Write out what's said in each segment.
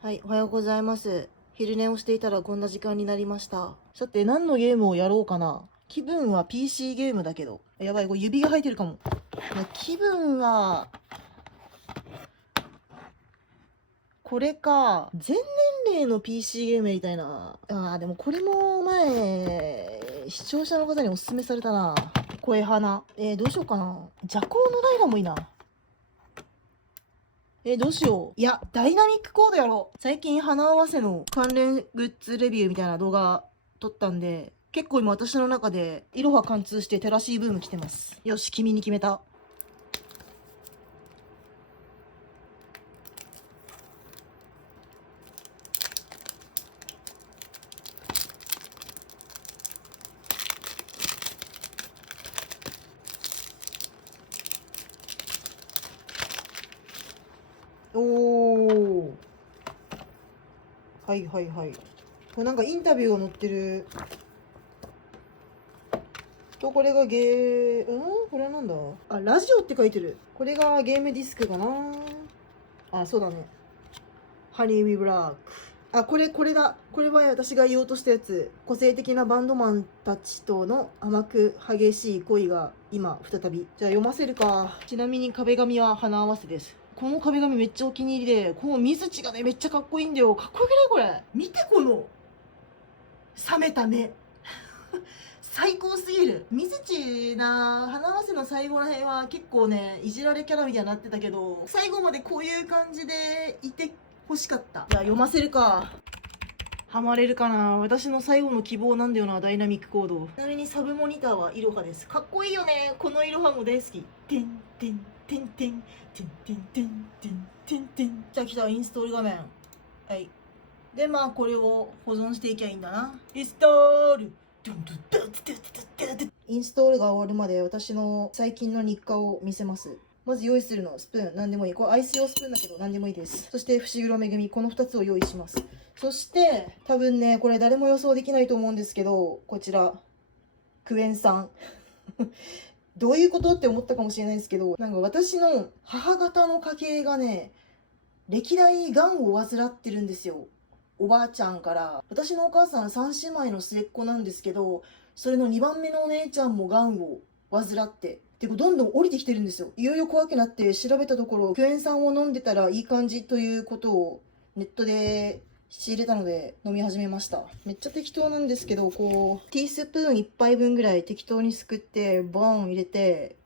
はい、おはようございます。昼寝をしていたらこんな時間になりました。さて、何のゲームをやろうかな。気分は PC ゲームだけど。やばい、これ指が入ってるかも。気分は、これか。全年齢の PC ゲームやりたいな。でもこれも前、視聴者の方におすすめされたな。声花。どうしようかな。邪行のライダーもいいな。どうしよう。いや、ダイナミックコードやろう。最近、花合わせの関連グッズレビューみたいな動画撮ったんで、結構今私の中で、いろは貫通してテラシーブーム来てます。よし、君に決めた。おー。はいはいはい。これなんかインタビューが載ってる。これがこれはなんだ。ラジオって書いてる。これがゲームディスクかな。そうだね。ハニー・ウィブラック。これだ。これは私が言おうとしたやつ。個性的なバンドマンたちとの甘く激しい恋が今再び。じゃあ読ませるか。ちなみに壁紙は花合わせです。この壁紙めっちゃお気に入りで、この水地がね、めっちゃかっこいいんだよ。かっこよくないこれ。見てこの、冷めた目。最高すぎる。水地な、花合わせの最後らへんは結構ね、いじられキャラみたいになってたけど、最後までこういう感じでいて欲しかった。じゃあ読ませるか。ハマれるかな。私の最後の希望なんだよな、ダイナミックコード。ちなみにサブモニターはイロハです。かっこいいよね。このイロハも大好き。てんてんてんてんてんてんてんてんてんてん。じゃあ来た、インストール画面。はい。で、これを保存していきゃいいんだな。インストール。インストールが終わるまで私の最近の日課を見せます。まず用意するの、スプーン、何でもいい。これアイス用スプーンだけど何でもいいです。そして伏黒めぐみ、この2つを用意します。そして、多分ね、これ誰も予想できないと思うんですけど、こちら、クエン酸。どういうことって思ったかもしれないですけど、なんか私の母方の家系がね、歴代癌を患ってるんですよ。おばあちゃんから。私のお母さん3姉妹の末っ子なんですけど、それの2番目のお姉ちゃんも癌を患って、で、どんどん降りてきてるんですよ。いよいよ怖くなって調べたところ、クエン酸を飲んでたらいい感じということをネットで仕入れたので飲み始めました。めっちゃ適当なんですけど、こう、ティースプーン1杯分ぐらい適当にすくって、ボーン入れて、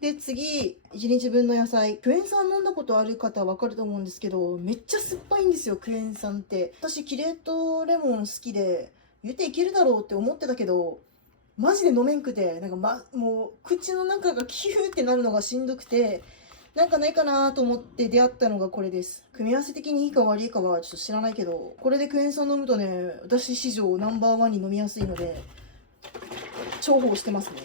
で、次、1日分の野菜。クエン酸飲んだことある方はわかると思うんですけど、めっちゃ酸っぱいんですよ、クエン酸って。私、キレートレモン好きで、言っていけるだろうって思ってたけど、マジで飲めんくて、もう、口の中がキューってなるのがしんどくて、なんかないかなと思って出会ったのがこれです。組み合わせ的にいいか悪いかはちょっと知らないけど、これでクエン酸飲むとね、私史上ナンバーワンに飲みやすいので、重宝してますね。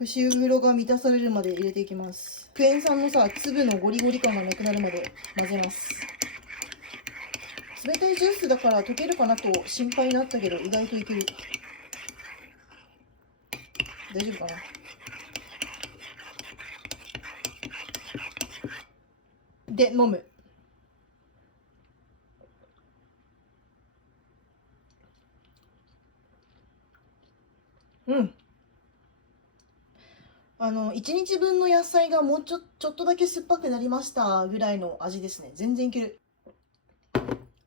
節袋が満たされるまで入れていきます。クエン酸のさ、粒のゴリゴリ感がなくなるまで混ぜます。冷たいジュースだから溶けるかなと心配になったけど、意外といける。大丈夫かな。で、飲む。うん。1日分の野菜がもうちょっとだけ酸っぱくなりましたぐらいの味ですね。全然いける。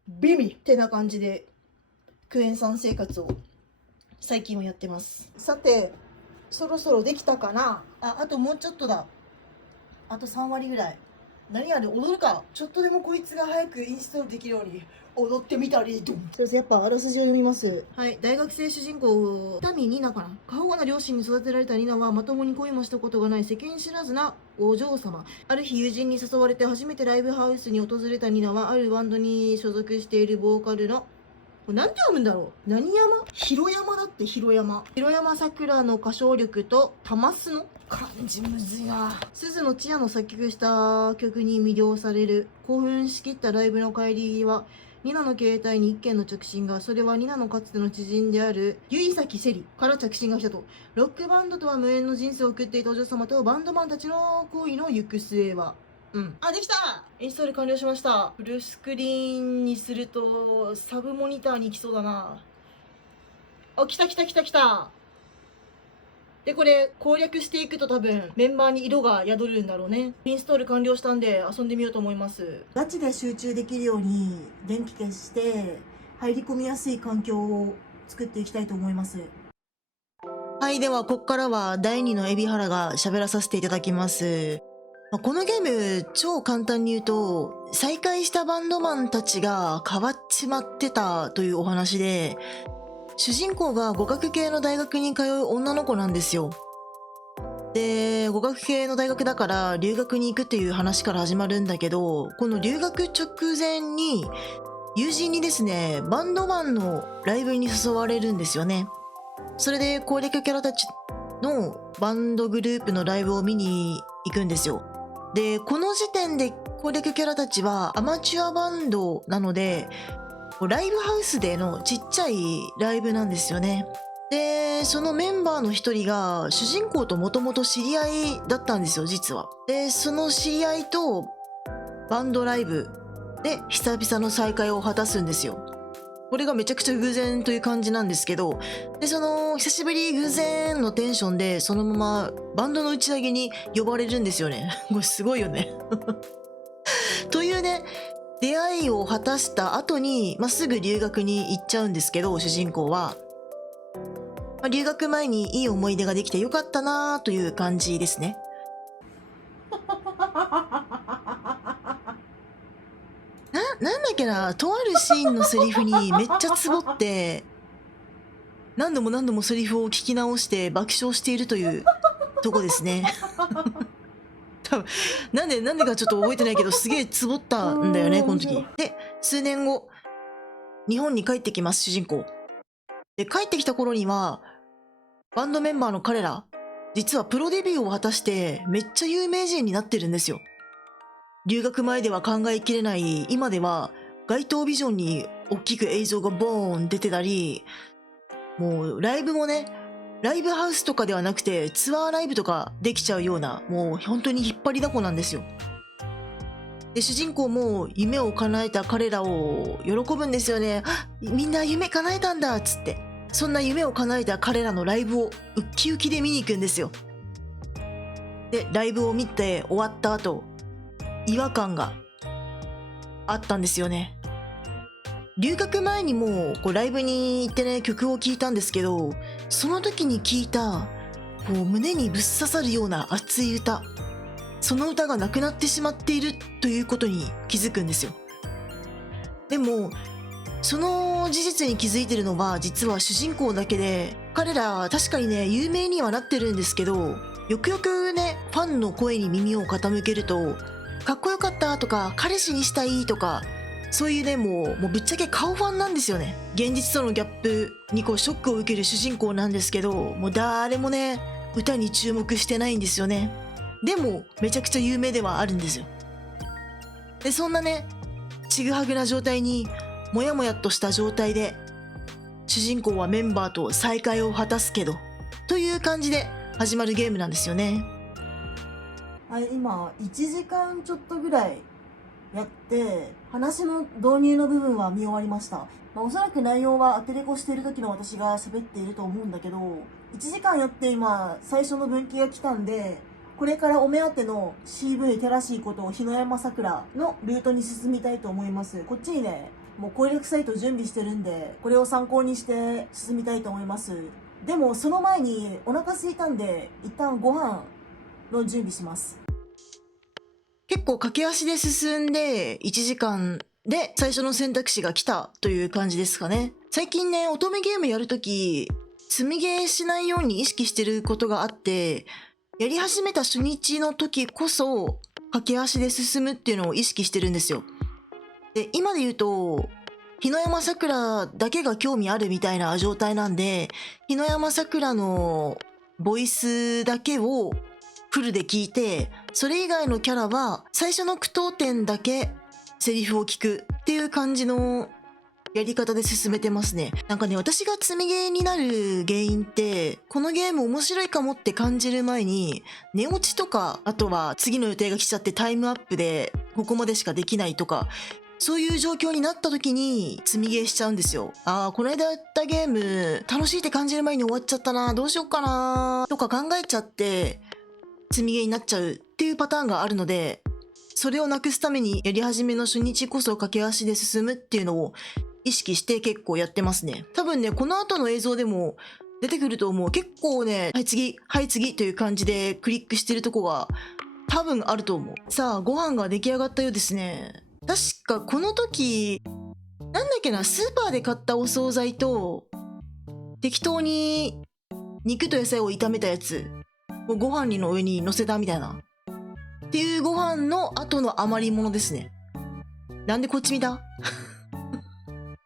ビミってな感じで、クエン酸生活を最近はやってます。さて、そろそろできたかなあともうちょっとだ。あと3割ぐらい。何あれ、踊るか。ちょっとでもこいつが早くインストールできるように踊ってみたり。すいません、やっぱあらすじを読みます。はい、大学生主人公、タミニナかな。過保護な両親に育てられたニナはまともに恋もしたことがない世間知らずなお嬢様。ある日友人に誘われて初めてライブハウスに訪れたニナはあるバンドに所属しているボーカルのなんて読むんだろう。何山？広山だって、広山。広山桜の歌唱力と玉須の漢字むずいな。鈴の千夜の作曲した曲に魅了される。興奮しきったライブの帰りは、ニナの携帯に一件の着信が、それはニナのかつての知人である、結崎セリから着信が来たと。ロックバンドとは無縁の人生を送っていたお嬢様とバンドマンたちの恋の行く末は、あ、できた。インストール完了しました。フルスクリーンにすると、サブモニターに行きそうだな。あ、来た来た来た来た。で、これ攻略していくと多分メンバーに色が宿るんだろうね。インストール完了したんで遊んでみようと思います。ガチで集中できるように電気消して入り込みやすい環境を作っていきたいと思います。はい、ではここからは第2の海老原が喋らさせていただきます。このゲーム超簡単に言うと、再会したバンドマンたちが変わっちまってたというお話で、主人公が語学系の大学に通う女の子なんですよ。で、語学系の大学だから留学に行くっていう話から始まるんだけど、この留学直前に友人にですね、バンドマンのライブに誘われるんですよね。それで攻略キャラたちのバンドグループのライブを見に行くんですよ。で、この時点で攻略キャラたちはアマチュアバンドなので、ライブハウスでのちっちゃいライブなんですよね。で、そのメンバーの一人が主人公ともともと知り合いだったんですよ、実は。で、その知り合いとバンドライブで久々の再会を果たすんですよ。これがめちゃくちゃ偶然という感じなんですけど、で、その久しぶり偶然のテンションでそのままバンドの打ち上げに呼ばれるんですよね。これすごいよね。というね、出会いを果たした後に、すぐ留学に行っちゃうんですけど、主人公は。留学前にいい思い出ができてよかったなという感じですね。なんだっけな、とあるシーンのセリフにめっちゃツボって、何度も何度もセリフを聞き直して爆笑しているというとこですね。多分なんでかちょっと覚えてないけど、すげえツボったんだよね、この時。で、数年後、日本に帰ってきます、主人公。で、帰ってきた頃には、バンドメンバーの彼ら、実はプロデビューを果たして、めっちゃ有名人になってるんですよ。留学前では考えきれない、今では、街頭ビジョンに大きく映像がボーン出てたり、もうライブもね、ライブハウスとかではなくてツアーライブとかできちゃうような、もう本当に引っ張りだこなんですよ。で、主人公も夢を叶えた彼らを喜ぶんですよね。みんな夢叶えたんだっつって。そんな夢を叶えた彼らのライブをウッキウキで見に行くんですよ。で、ライブを見て終わった後、違和感があったんですよね。留学前にもライブに行ってね、曲を聴いたんですけど、その時に聴いた胸にぶっ刺さるような熱い歌、その歌がなくなってしまっているということに気づくんですよ。でもその事実に気づいてるのは実は主人公だけで、彼ら確かにね有名にはなってるんですけど、よくよくねファンの声に耳を傾けると、かっこよかったとか彼氏にしたいとか、そういうねもうぶっちゃけ顔ファンなんですよね。現実とのギャップにショックを受ける主人公なんですけど、もう誰もね歌に注目してないんですよね。でもめちゃくちゃ有名ではあるんですよ。で、そんなねちぐはぐな状態にもやもやっとした状態で主人公はメンバーと再会を果たすけど、という感じで始まるゲームなんですよね。はい、今1時間ちょっとぐらいやって話の導入の部分は見終わりました。おそらく内容はアテレコしている時の私が喋っていると思うんだけど、1時間やって今最初の分岐が来たんで、これからお目当ての CV テラシーこと日野山さくらのルートに進みたいと思います。こっちにねもう攻略サイト準備してるんで、これを参考にして進みたいと思います。でもその前にお腹空いたんで一旦ご飯の準備します。結構駆け足で進んで1時間で最初の選択肢が来たという感じですかね。最近ね乙女ゲームやるとき積みゲーしないように意識してることがあって、やり始めた初日の時こそ駆け足で進むっていうのを意識してるんですよ。で、今で言うと日野山さくらだけが興味あるみたいな状態なんで、日野山さくらのボイスだけをフルで聞いて、それ以外のキャラは最初の句読点だけセリフを聞くっていう感じのやり方で進めてますね。なんかね、私が積みゲーになる原因って、このゲーム面白いかもって感じる前に、寝落ちとか、あとは次の予定が来ちゃってタイムアップで、ここまでしかできないとか、そういう状況になった時に積みゲーしちゃうんですよ。ああ、この間やったゲーム、楽しいって感じる前に終わっちゃったな、どうしよっかな、とか考えちゃって、積みゲーになっちゃうっていうパターンがあるので、それをなくすためにやり始めの初日こそ駆け足で進むっていうのを意識して結構やってますね。多分ね、この後の映像でも出てくると思う。結構ね、はい次、はい次という感じでクリックしてるとこが多分あると思う。さあ、ご飯が出来上がったようですね。確かこの時、なんだっけな、スーパーで買ったお惣菜と、適当に肉と野菜を炒めたやつをご飯の上に乗せたみたいな。っていうご飯の後の余り物ですね。なんでこっち見た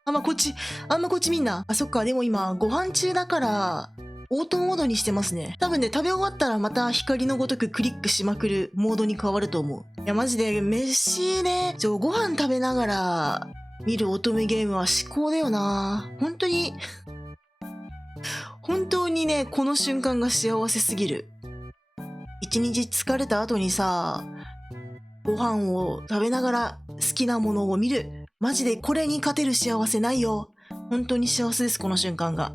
あんまこっち見んな。あ、そっか。でも今、ご飯中だから、オートモードにしてますね。多分ね、食べ終わったらまた光のごとくクリックしまくるモードに変わると思う。いや、マジで、飯ね、ご飯食べながら見る乙女ゲームは至高だよな。本当に、本当にね、この瞬間が幸せすぎる。一日疲れた後にさ、ご飯を食べながら好きなものを見る。マジでこれに勝てる幸せないよ。本当に幸せです、この瞬間が。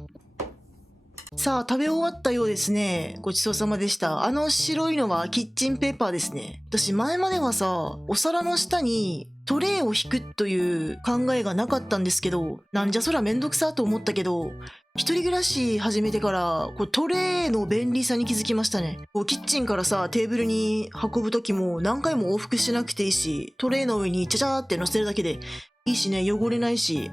さあ、食べ終わったようですね。ごちそうさまでした。あの白いのはキッチンペーパーですね。私前まではさ、お皿の下にトレイを引くという考えがなかったんですけど、なんじゃそらめんどくさと思ったけど、一人暮らし始めてからトレイの便利さに気づきましたね。キッチンからさ、テーブルに運ぶ時も何回も往復しなくていいし、トレイの上にチャチャーって乗せるだけでいいしね、汚れないし、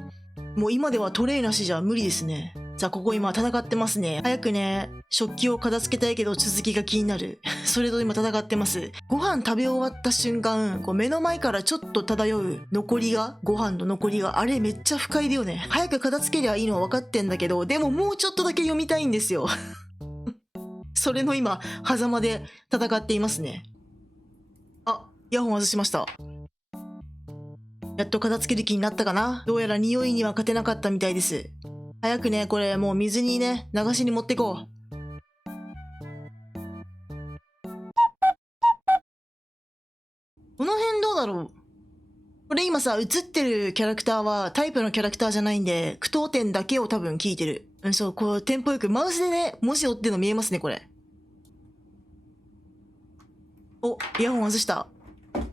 もう今ではトレイなしじゃ無理ですね。さあ、ここ今戦ってますね。早くね、食器を片付けたいけど続きが気になる。それと今戦ってます。ご飯食べ終わった瞬間、目の前からちょっと漂う残りが、ご飯の残りが、あれめっちゃ不快だよね。早く片付けりゃいいのは分かってんだけど、でももうちょっとだけ読みたいんですよ。それの今、狭間で戦っていますね。あ、イヤホン外しました。やっと片付ける気になったかな。どうやら匂いには勝てなかったみたいです。早くね、これもう水にね、流しに持ってこう。この辺どうだろう。これ今さ、映ってるキャラクターはタイプのキャラクターじゃないんで、句読点だけを多分聞いてる。そう、こう、テンポよくマウスでね、文字追ってるの見えますね、これ。お、イヤホン外した。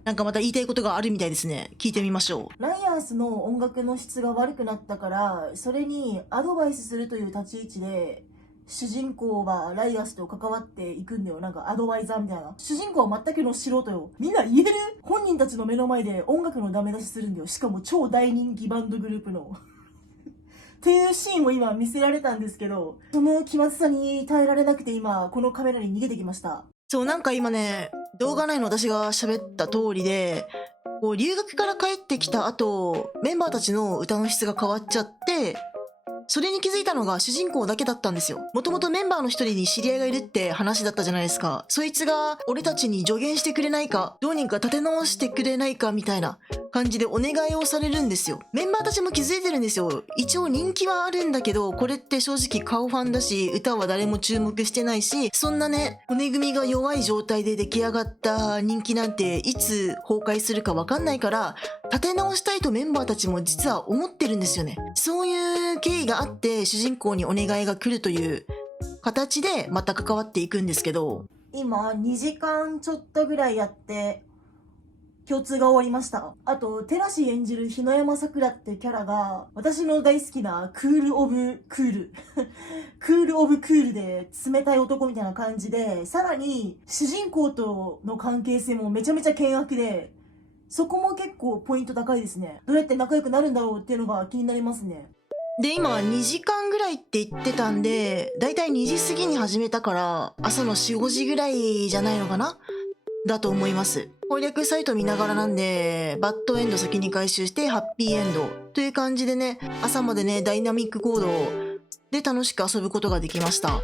なんかまた言いたいことがあるみたいですね。聞いてみましょう。ライアースの音楽の質が悪くなったから、それにアドバイスするという立ち位置で、主人公はライアースと関わっていくんだよ。なんかアドバイザーみたいな。主人公は全くの素人よ。みんな言える？本人たちの目の前で音楽のダメ出しするんだよ。しかも超大人気バンドグループの。っていうシーンを今見せられたんですけど、その気まずさに耐えられなくて今、このカメラに逃げてきました。そう、なんか今ね、動画内の私が喋った通りで、留学から帰ってきた後、メンバーたちの歌の質が変わっちゃって、それに気づいたのが主人公だけだったんですよ。もともとメンバーの一人に知り合いがいるって話だったじゃないですか。そいつが俺たちに助言してくれないか、どうにか立て直してくれないかみたいな感じでお願いをされるんですよ。メンバーたちも気づいてるんですよ。一応人気はあるんだけど、これって正直顔ファンだし、歌は誰も注目してないし、そんなね、骨組みが弱い状態で出来上がった人気なんていつ崩壊するかわかんないから、立て直したいとメンバーたちも実は思ってるんですよね。そういう経緯があって主人公にお願いが来るという形でまた関わっていくんですけど、今2時間ちょっとぐらいやって共通が終わりました。あとテラシ演じる日野山さくらってキャラが私の大好きなクールオブクールクールオブクールで冷たい男みたいな感じで、さらに主人公との関係性もめちゃめちゃ険悪で、そこも結構ポイント高いですね。どうやって仲良くなるんだろうっていうのが気になりますね。で今2時間ぐらいって言ってたんで、だいたい2時過ぎに始めたから朝の4、5時ぐらいじゃないのかなだと思います。攻略サイト見ながらなんで、バッドエンド先に回収してハッピーエンドという感じでね、朝までねダイナミックコードで楽しく遊ぶことができました。